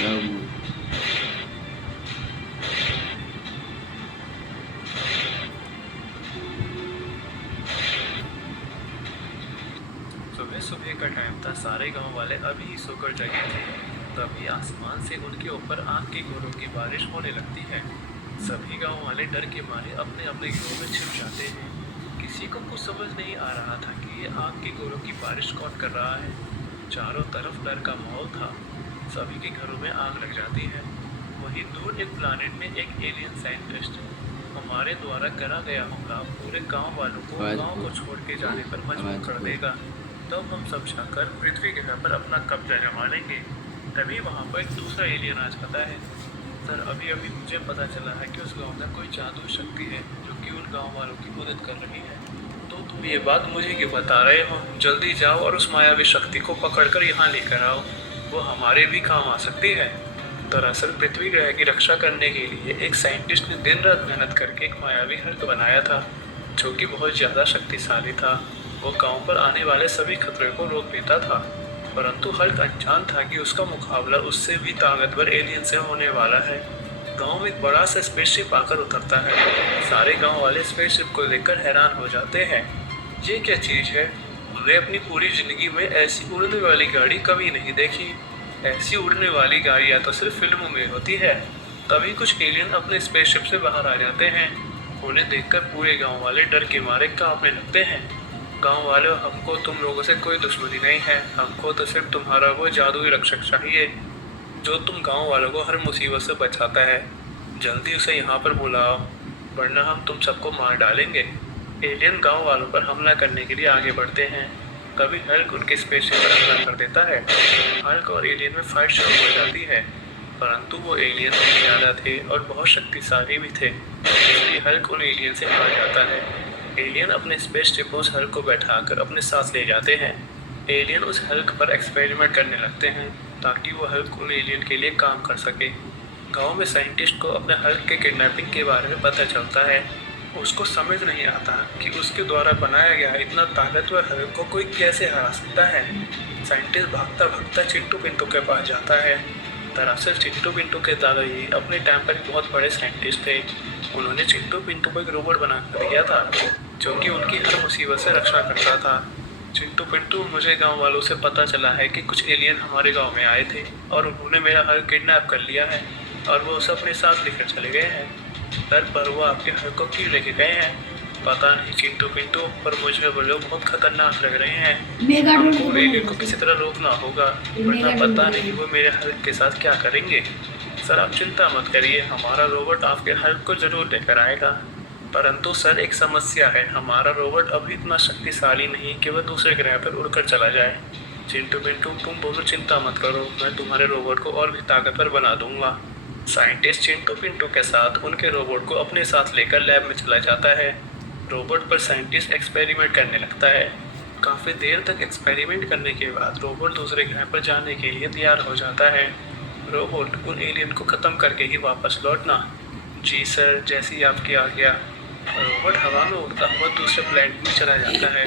सुबह सुबह का टाइम था। सारे गांव वाले अभी सोकर जगे थे। तभी आसमान से उनके ऊपर आग की गोलों की बारिश होने लगती है। सभी गांव वाले डर के मारे अपने अपने घरों में छिप जाते हैं। किसी को कुछ समझ नहीं आ रहा था कि ये आग की गोलों की बारिश कौन कर रहा है। चारों तरफ डर का माहौल था। सभी के घरों में आग लग जाती है। वहीं दूर एक प्लानेट में एक एलियन साइंटिस्ट हमारे द्वारा करा गया हमला पूरे गांव वालों को गांव को छोड़ के जाने पर मजबूर कर देगा। तब हम सब जाकर पृथ्वी ग्रह पर अपना कब्जा जमा लेंगे। तभी वहाँ पर एक दूसरा एलियन आ जाता है। सर अभी अभी मुझे पता चला है कि उस गांव में कोई जादू शक्ति है जो कि उन गांव वालों की मदद कर रही है। तो तुम ये बात मुझे क्यों बता रहे हो? जल्दी जाओ और उस मायावी शक्ति को पकड़कर यहाँ लेकर आओ। वो हमारे भी काम आ सकती है। दरअसल पृथ्वी ग्रह की रक्षा करने के लिए एक साइंटिस्ट ने दिन रात मेहनत करके एक मायावी हल्क बनाया था जो कि बहुत ज़्यादा शक्तिशाली था। वो गांव पर आने वाले सभी खतरे को रोक देता था। परंतु हल्क अनजान था कि उसका मुकाबला उससे भी ताकतवर एलियन से होने वाला है। गांव में एक बड़ा सा स्पेसशिप आकर उतरता है। सारे गांव वाले स्पेसशिप को देखकर हैरान हो जाते हैं। ये क्या चीज़ है? उन्होंने अपनी पूरी जिंदगी में ऐसी उड़ने वाली गाड़ी कभी नहीं देखी। ऐसी उड़ने वाली गाड़ियाँ तो सिर्फ फिल्मों में होती है। तभी कुछ एलियन अपने स्पेसशिप से बाहर आ जाते हैं। उन्हें देखकर पूरे गांव वाले डर के मारे कांपने लगते हैं। गांव वालों, हमको तुम लोगों से कोई दुश्मनी नहीं है। हमको तो सिर्फ तुम्हारा वो जादुई रक्षक चाहिए जो तुम गांव वालों को हर मुसीबत से बचाता है। जल्दी उसे यहाँ पर बुलाओ वरना हम तुम सबको मार डालेंगे। एलियन गांव वालों पर हमला करने के लिए आगे बढ़ते हैं। तभी हल्क उनके स्पेसशिप पर हमला कर देता है। हल्क और एलियन में फाइट शुरू हो जाती है। परंतु वो एलियन बहुत ज़्यादा थे और बहुत शक्तिशाली भी थे, इसलिए हल्क उन एलियन से हार जाता है। एलियन अपने स्पेसशिप उस हल्क को बैठाकर अपने साथ ले जाते हैं। एलियन उस हल्क पर एक्सपेरिमेंट करने लगते हैं ताकि वो हल्क उन एलियन के लिए काम कर सके। गांव में साइंटिस्ट को अपने हल्क के किडनैपिंग के बारे में पता चलता है। उसको समझ नहीं आता कि उसके द्वारा बनाया गया इतना ताकतवर हल्क को कोई कैसे हरा सकता है। साइंटिस्ट भागता भागता चिंटू पिंटू के पास जाता है। दरअसल चिंटू पिंटू के दादाजी अपने टाइम पर एक बहुत बड़े साइंटिस्ट थे। उन्होंने चिंटू पिंटू को एक रोबोट बना कर दिया था जो कि उनकी हर मुसीबत से रक्षा करता था। चिंटू पिंटू, मुझे गांव वालों से पता चला है कि कुछ एलियन हमारे गांव में आए थे और उन्होंने मेरा हल्क किडनैप कर लिया है और वो उसे अपने साथ लेकर चले गए हैं। सर, पर वो आपके हल्क को क्यों लेके गए हैं? पता नहीं चिंटू पिंटू, पर मुझे वो लोग बहुत खतरनाक लग रहे हैं। हमको एलियन को किसी तरह रोकना होगा वरना पता नहीं वो मेरे हल्क के साथ क्या करेंगे। सर आप चिंता मत करिए, हमारा रोबोट आपके हल्क को जरूर लेकर आएगा। परंतु सर एक समस्या है, हमारा रोबोट अभी इतना शक्तिशाली नहीं कि वह दूसरे ग्रह पर उड़कर चला जाए। चिंटू पिंटू, तुम दोनों चिंता मत करो, मैं तुम्हारे रोबोट को और भी ताकतवर बना दूंगा। साइंटिस्ट चिंटू पिंटू के साथ उनके रोबोट को अपने साथ लेकर लैब में चला जाता है। रोबोट पर साइंटिस्ट एक्सपेरिमेंट करने लगता है। काफ़ी देर तक एक्सपेरिमेंट करने के बाद रोबोट दूसरे ग्रह पर जाने के लिए तैयार हो जाता है। रोबोट, उन एलियन को ख़त्म करके ही वापस लौटना। जी सर, जैसी आपकी आज्ञा। रोबोट हवा में उड़ता हुआ दूसरे प्लेनेट में चला जाता है।